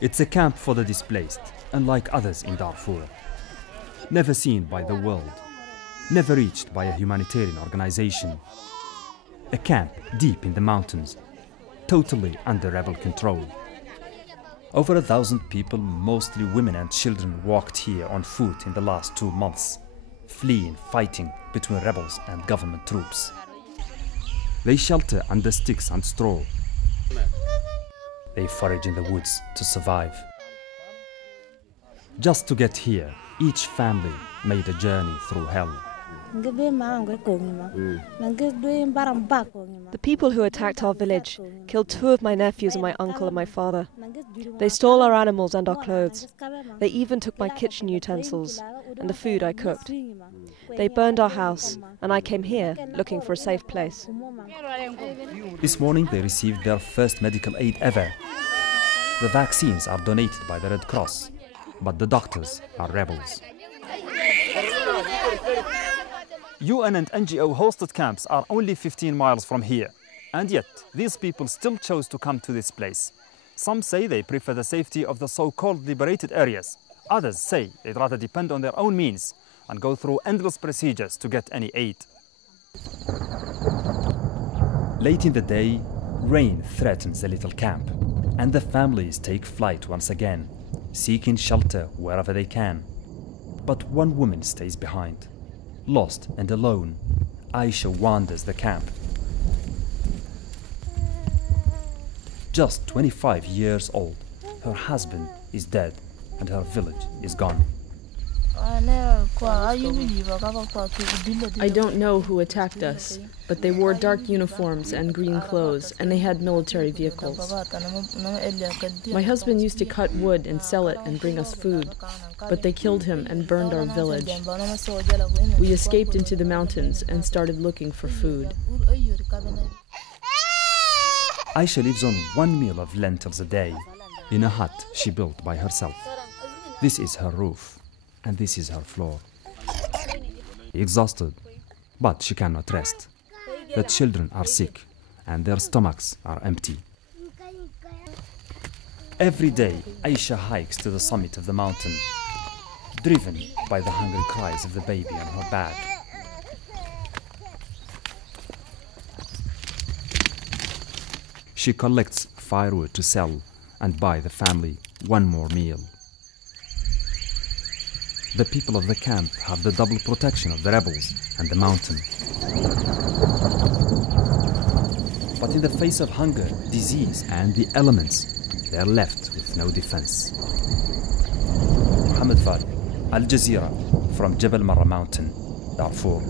It's a camp for the displaced, unlike others in Darfur. Never seen by the world, never reached by a humanitarian organization. A camp deep in the mountains, totally under rebel control. Over 1,000 people, mostly women and children, walked here on foot in the last 2 months, fleeing fighting between rebels and government troops. They shelter under sticks and straw. They forage in the woods to survive. Just to get here, each family made a journey through hell. The people who attacked our village killed 2 of my nephews and my uncle and my father. They stole our animals and our clothes. They even took my kitchen utensils and the food I cooked. They burned our house, and I came here looking for a safe place. This morning they received their first medical aid ever. The vaccines are donated by the Red Cross, but the doctors are rebels. UN and NGO hosted camps are only 15 miles from here, and yet these people still chose to come to this place. Some say they prefer the safety of the so-called liberated areas. Others say they'd rather depend on their own means and go through endless procedures to get any aid. Late in the day, rain threatens the little camp, and the families take flight once again, seeking shelter wherever they can. But one woman stays behind. Lost and alone, Aisha wanders the camp. Just 25 years old, her husband is dead and her village is gone. I don't know who attacked us, but they wore dark uniforms and green clothes, and they had military vehicles. My husband used to cut wood and sell it and bring us food, but they killed him and burned our village. We escaped into the mountains and started looking for food. Aisha lives on 1 meal of lentils a day, in a hut she built by herself. This is her roof, and this is her floor. Exhausted, but she cannot rest. The children are sick, and their stomachs are empty. Every day, Aisha hikes to the summit of the mountain, driven by the hungry cries of the baby on her back. She collects firewood to sell and buy the family 1 more meal. The people of the camp have the double protection of the rebels and the mountain. But in the face of hunger, disease, and the elements, they are left with no defense. Mohammed Vall, Jazeera, from Jabal Marra Mountain, Darfur.